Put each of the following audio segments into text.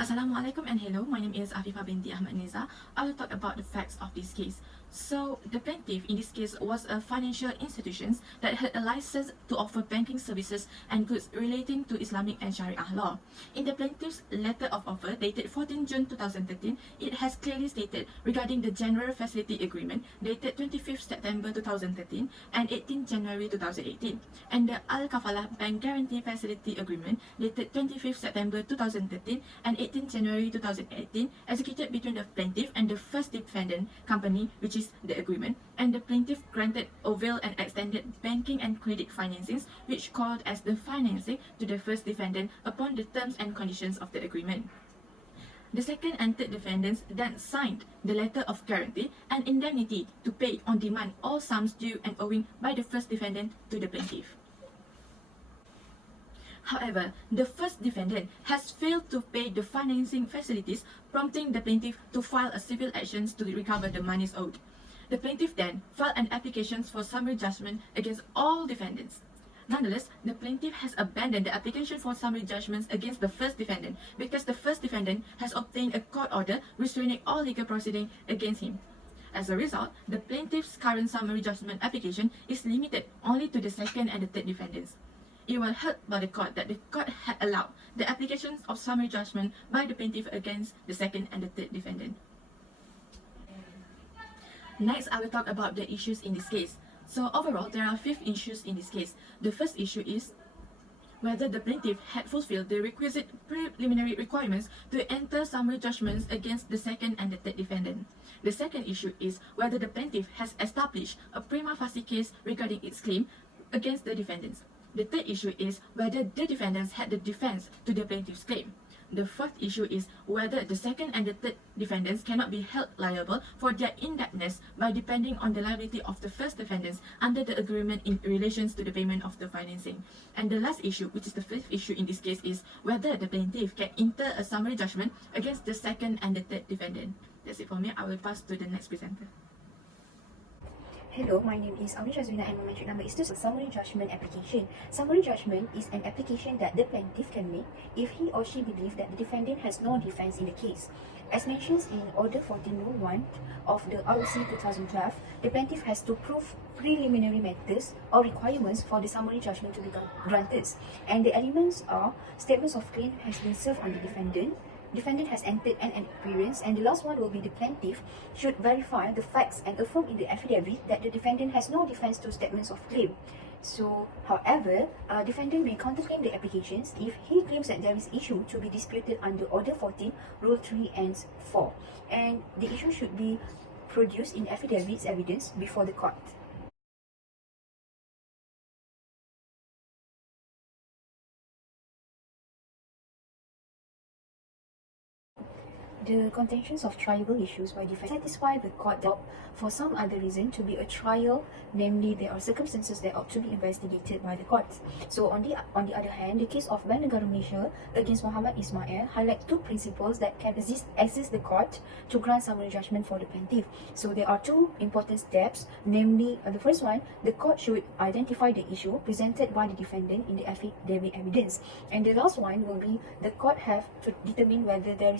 Assalamualaikum and hello, my name is Afifah binti Ahmad Niza. I will talk about the facts of this case. So, the plaintiff in this case was a financial institution that had a license to offer banking services and goods relating to Islamic and Sharia law. In the plaintiff's letter of offer dated 14 June 2013, it has clearly stated regarding the General Facility Agreement dated 25 September 2013 and 18 January 2018, and the Al-Kafalah Bank Guarantee Facility Agreement dated 25 September 2013 and 18 January 2018, executed between the plaintiff and the first defendant company, which is the agreement, and the plaintiff granted avail and extended banking and credit financings, which called as the financing to the first defendant upon the terms and conditions of the agreement. The second and third defendants then signed the letter of guarantee and indemnity to pay on demand all sums due and owing by the first defendant to the plaintiff. However, the first defendant has failed to pay the financing facilities, prompting the plaintiff to file a civil action to recover the monies owed. The plaintiff then filed an application for summary judgment against all defendants. Nonetheless, the plaintiff has abandoned the application for summary judgments against the first defendant because the first defendant has obtained a court order restraining all legal proceeding against him. As a result, the plaintiff's current summary judgment application is limited only to the second and the third defendants. It was held by the court that the court had allowed the applications of summary judgment by the plaintiff against the second and the third defendant. Next, I will talk about the issues in this case. So overall, there are 5 issues in this case. The first issue is whether the plaintiff had fulfilled the requisite preliminary requirements to enter summary judgments against the second and the third defendant. The second issue is whether the plaintiff has established a prima facie case regarding its claim against the defendants. The third issue is whether the defendants had the defense to the plaintiff's claim. The fourth issue is whether the second and the third defendants cannot be held liable for their indebtedness by depending on the liability of the first defendants under the agreement in relations to the payment of the financing. And the last issue, which is the fifth issue in this case, is whether the plaintiff can enter a summary judgment against the second and the third defendant. That's it for me. I will pass to the next presenter. Hello, my name is Awi Shazwina and my metric number is 2. Summary judgment application. Summary judgment is an application that the plaintiff can make if he or she believes that the defendant has no defense in the case. As mentioned in Order 14 Rule 1 of the ROC 2012, the plaintiff has to prove preliminary matters or requirements for the summary judgment to be granted. And the elements are statements of claim has been served on the defendant has entered an appearance, and the last one will be the plaintiff should verify the facts and affirm in the affidavit that the defendant has no defense to statements of claim. So, however, defendant may counterclaim the applications if he claims that there is issue to be disputed under Order 14, Rule 3 and 4. And the issue should be produced in affidavits evidence before the court. The contentions of triable issues by defense satisfy the court that for some other reason to be a trial, namely there are circumstances that ought to be investigated by the courts. So on the other hand, the case of Bank Negara Malaysia against Muhammad Ismail highlights 2 principles that can assist the court to grant summary judgment for the plaintiff. So there are 2 important steps, namely the first one, the court should identify the issue presented by the defendant in the affidavit evidence, and the last one will be the court have to determine whether the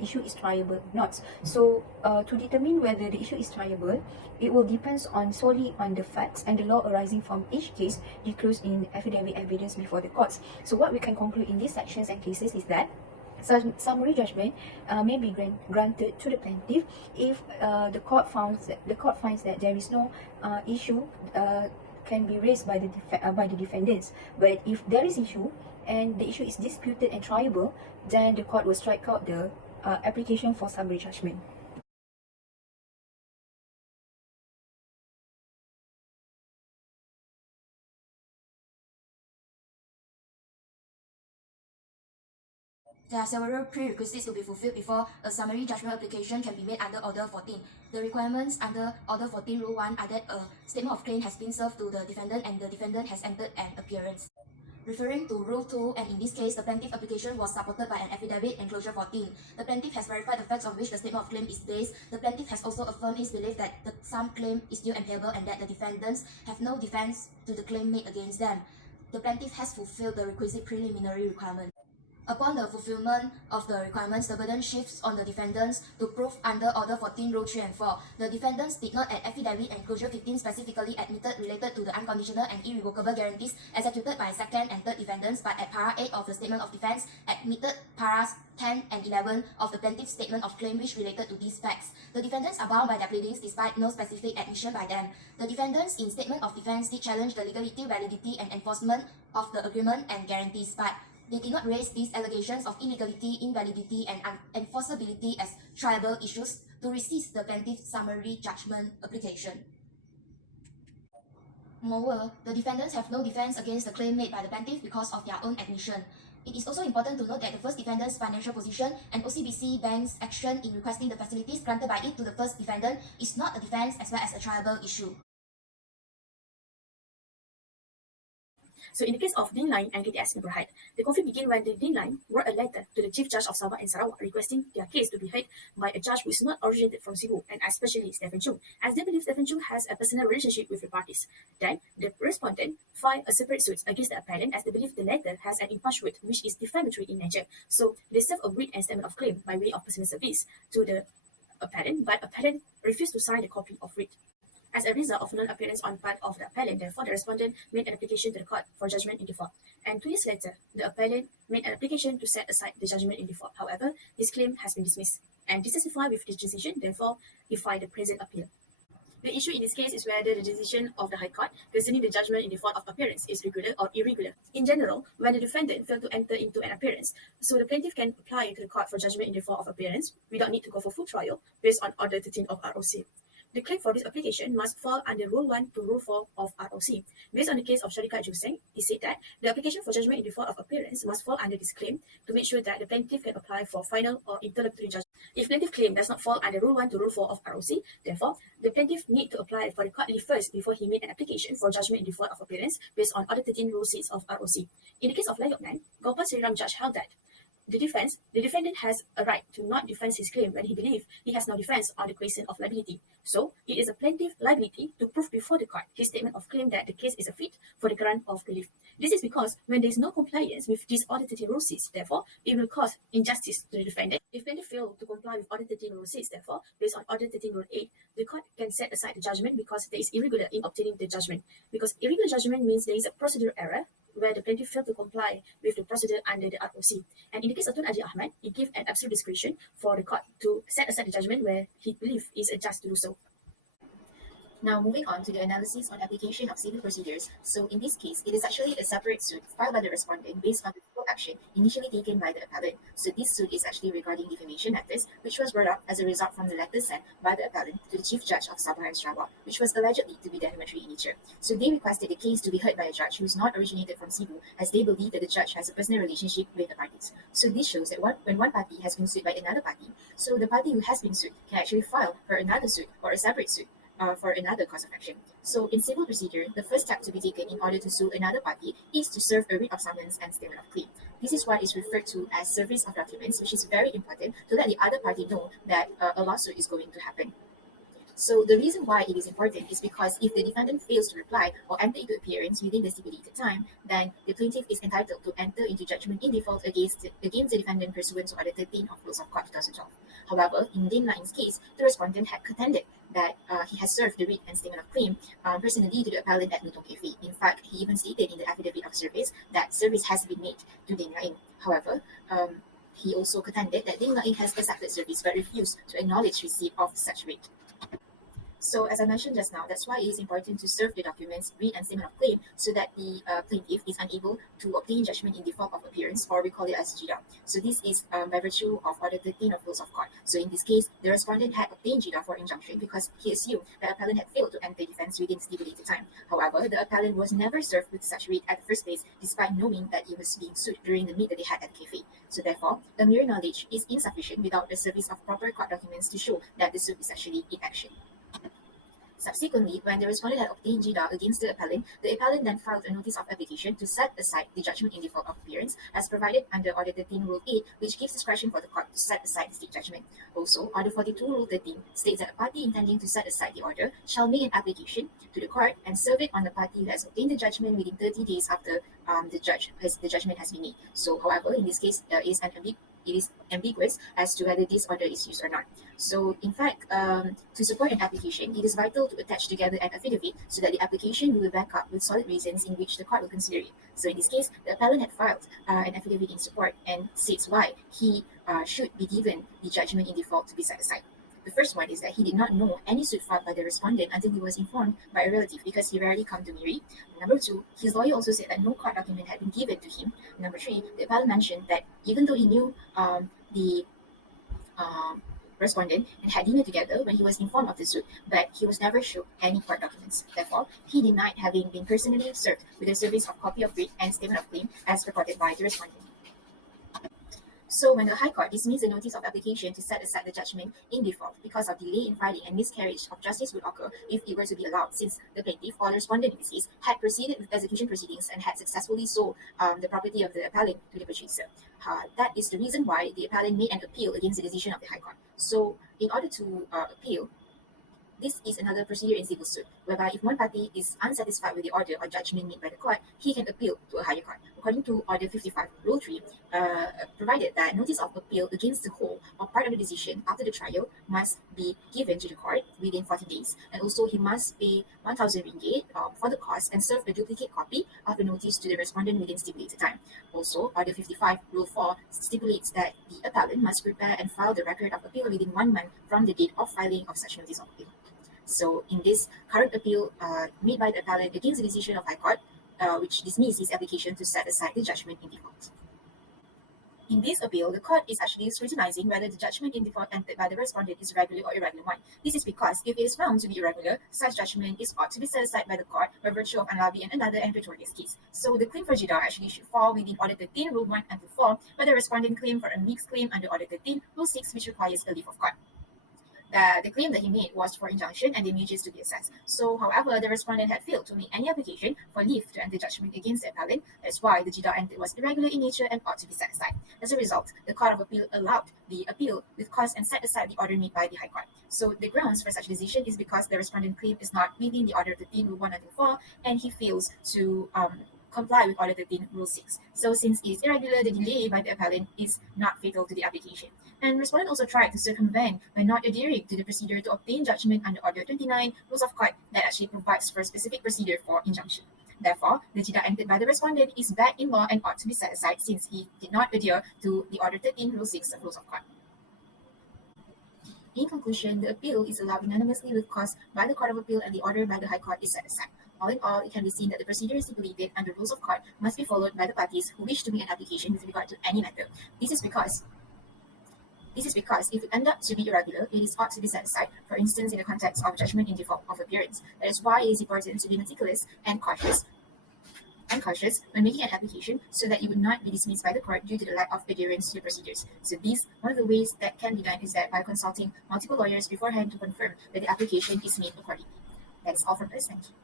issue is triable or not. So to determine whether the issue is triable, it will depend solely on the facts and the law arising from each case disclosed in affidavit evidence before the courts. So what we can conclude in these sections and cases is that summary judgment may be granted to the plaintiff if the court finds that there is no issue can be raised by the defendants. But if there is issue and the issue is disputed and triable, then the court will strike out the application for summary judgment. There are several prerequisites to be fulfilled before a summary judgment application can be made under Order 14. The requirements under Order 14 Rule 1 are that a statement of claim has been served to the defendant and the defendant has entered an appearance. Referring to Rule 2, and in this case, the plaintiff application was supported by an affidavit enclosure 14. The plaintiff has verified the facts on which the statement of claim is based. The plaintiff has also affirmed his belief that the sum claim is due and payable and that the defendants have no defense to the claim made against them. The plaintiff has fulfilled the requisite preliminary requirement. Upon the fulfillment of the requirements, the burden shifts on the defendants to prove under Order 14, Rule 3 and 4. The defendants did not at Affidavit and Closure 15 specifically admitted related to the unconditional and irrevocable guarantees executed by second and third defendants, but at Para 8 of the Statement of Defense admitted Paras 10 and 11 of the plaintiff's statement of claim which related to these facts. The defendants are bound by their pleadings despite no specific admission by them. The defendants in Statement of Defense did challenge the legality, validity and enforcement of the agreement and guarantees, but they did not raise these allegations of illegality, invalidity, and unenforceability as triable issues to resist the plaintiff's summary judgment application. Moreover, the defendants have no defense against the claim made by the plaintiff because of their own admission. It is also important to note that the first defendant's financial position and OCBC Bank's action in requesting the facilities granted by it to the first defendant is not a defense as well as a triable issue. So in the case of Din Line and KTS Berhad, the conflict began when the Din Line wrote a letter to the Chief Judge of Sabah and Sarawak requesting their case to be heard by a judge who is not originated from Cebu, and especially Stephen Chung, as they believe Stephen Chung has a personal relationship with the parties. Then, the respondent filed a separate suit against the appellant as they believe the letter has an impugned word which is defamatory in nature. So they served a writ and statement of claim by way of personal service to the appellant, but appellant refused to sign the copy of writ. As a result of non-appearance on part of the appellant, therefore, the respondent made an application to the court for judgment in default. And 2 years later, the appellant made an application to set aside the judgment in default. However, his claim has been dismissed. And dissatisfied with this decision, therefore, he filed the present appeal. The issue in this case is whether the decision of the High Court concerning the judgment in default of appearance is regular or irregular. In general, when the defendant failed to enter into an appearance, so the plaintiff can apply to the court for judgment in default of appearance without need to go for full trial based on Order 13 of ROC. The claim for this application must fall under Rule 1 to Rule 4 of ROC. Based on the case of Syarikat Juseng, it said that the application for judgment in default of appearance must fall under this claim to make sure that the plaintiff can apply for final or interlocutory judgment. If plaintiff claim does not fall under Rule 1 to Rule 4 of ROC, therefore, the plaintiff need to apply for the court leave first before he made an application for judgment in default of appearance based on Order 13 Rule 6 of ROC. In the case of Layoknan, Gopal Sriram judge held that the defendant has a right to not defend his claim when he believes he has no defense on the question of liability. So, it is a plaintiff's liability to prove before the court his statement of claim that the case is a fit for the grant of relief. This is because when there is no compliance with this Order 13 Rule 6, therefore, it will cause injustice to the defendant. If plaintiff fails to comply with Order 13 Rule 6, therefore, based on Order 13 Rule 8, the court can set aside the judgment because there is irregular in obtaining the judgment. Because irregular judgment means there is a procedural error where the plaintiff failed to comply with the procedure under the ROC. And in the case of Tun Haji Ahmad, it gives an absolute discretion for the court to set aside the judgment where he believes is just to do so. Now, moving on to the analysis on application of civil procedures. So, in this case, it is actually a separate suit filed by the respondent based on the civil action initially taken by the appellant. So, this suit is actually regarding defamation matters, which was brought up as a result from the letter sent by the appellant to the Chief Judge of Sabah and Sarawak, which was allegedly to be defamatory in nature. So, they requested the case to be heard by a judge who is not originated from Cebu, as they believe that the judge has a personal relationship with the parties. So, this shows that when one party has been sued by another party, so the party who has been sued can actually file for another suit or a separate suit for another cause of action. So in civil procedure, the first step to be taken in order to sue another party is to serve a writ of summons and statement of claim. This is what is referred to as service of documents, which is very important to let the other party know that a lawsuit is going to happen. So the reason why it is important is because if the defendant fails to reply or enter into appearance within the stipulated time, then the plaintiff is entitled to enter into judgment in default against the defendant pursuant to Order 13 of Rules of Court 2012. However, in Din Lain's case, the respondent had contended that he has served the writ and statement of claim personally to the appellant at Nutong Cafe. In fact, he even stated in the affidavit of service that service has been made to Din Lain. However, he also contended that Din Lain has accepted service but refused to acknowledge receipt of such writ. So as I mentioned just now, that's why it is important to serve the documents, writ and statement of claim, so that the plaintiff is unable to obtain judgment in default of appearance, or we call it as JIDA. So this is by virtue of Order 13 of Rules of Court. So in this case, the respondent had obtained JIDA for injunction because he assumed the appellant had failed to enter defense within stipulated time. However, the appellant was never served with such writ at the first place, despite knowing that he was being sued during the meet that they had at the cafe. So therefore, a mere knowledge is insufficient without the service of proper court documents to show that the suit is actually in action. Subsequently, when the respondent had obtained JIDA against the appellant then filed a notice of application to set aside the judgment in default of appearance as provided under Order 13 Rule 8, which gives discretion for the court to set aside the state judgment. Also, Order 42 Rule 13 states that a party intending to set aside the order shall make an application to the court and serve it on the party who has obtained the judgment within 30 days after the judgment has been made. So, however, in this case, it is ambiguous as to whether this order is used or not. So, in fact, to support an application, it is vital to attach together an affidavit so that the application will be backed up with solid reasons in which the court will consider it. So, in this case, the appellant had filed an affidavit in support and states why he should be given the judgment in default to be set aside. The first one is that he did not know any suit filed by the respondent until he was informed by a relative because he rarely come to Miri. Number two, his lawyer also said that no court document had been given to him. Number three, the appellant mentioned that even though he knew the respondent and had dinner together when he was informed of the suit, but he was never shown any court documents. Therefore, he denied having been personally served with a service of copy of writ and statement of claim as reported by the respondent. So when the High Court dismissed the notice of application to set aside the judgment in default because of delay in filing and miscarriage of justice would occur if it were to be allowed, since the plaintiff or the respondent in this case had proceeded with execution proceedings and had successfully sold the property of the appellant to the purchaser. That is the reason why the appellant made an appeal against the decision of the High Court. So in order to appeal, this is another procedure in civil suit, whereby if one party is unsatisfied with the order or judgment made by the court, he can appeal to a higher court. According to Order 55, Rule 3, provided that notice of appeal against the whole or part of the decision after the trial must be given to the court within 14 days. And also, he must pay 1,000 ringgit for the cost and serve a duplicate copy of the notice to the respondent within stipulated time. Also, Order 55, Rule 4 stipulates that the appellant must prepare and file the record of appeal within 1 month from the date of filing of such notice of appeal. So, in this current appeal made by the appellant against the decision of High Court, which dismissed his application to set aside the judgment in default. In this appeal, the court is actually scrutinizing whether the judgment in default entered by the respondent is regular or irregular one. This is because if it is found to be irregular, such judgment is ought to be set aside by the court by virtue of Anlabi and another and Pretorius case. So the claim for JIDA actually should fall within Order 13, Rule 1 until 4, but the respondent claim for a mixed claim under Order 13, Rule 6, which requires a leave of court. The claim that he made was for injunction and damages to be assessed. So, however, the respondent had failed to make any application for leave to enter judgment against the appellant. That's why the JIDA entered was irregular in nature and ought to be set aside. As a result, the Court of Appeal allowed the appeal with cause and set aside the order made by the High Court. So, the grounds for such decision is because the respondent claim is not within the Order 13, Rule 1 until 4, and he fails to comply with Order 13, Rule 6. So, since it is irregular, the delay by the appellant is not fatal to the application. And respondent also tried to circumvent by not adhering to the procedure to obtain judgment under Order 29, Rules of Court, that actually provides for a specific procedure for injunction. Therefore, the JIDA entered by the respondent is bad in law and ought to be set aside since he did not adhere to the Order 13, Rule 6 of Rules of Court. In conclusion, the appeal is allowed unanimously with cause by the Court of Appeal and the order by the High Court is set aside. All in all, it can be seen that the procedure stipulated under Rules of Court must be followed by the parties who wish to make an application with regard to any matter. This is because if it end up to be irregular, it is ought to be set aside, for instance, in the context of judgment in default of appearance. That is why it is important to be meticulous and cautious when making an application so that you would not be dismissed by the court due to the lack of adherence to the procedures. So one of the ways that can be done is that by consulting multiple lawyers beforehand to confirm that the application is made accordingly. That is all from us. Thank you.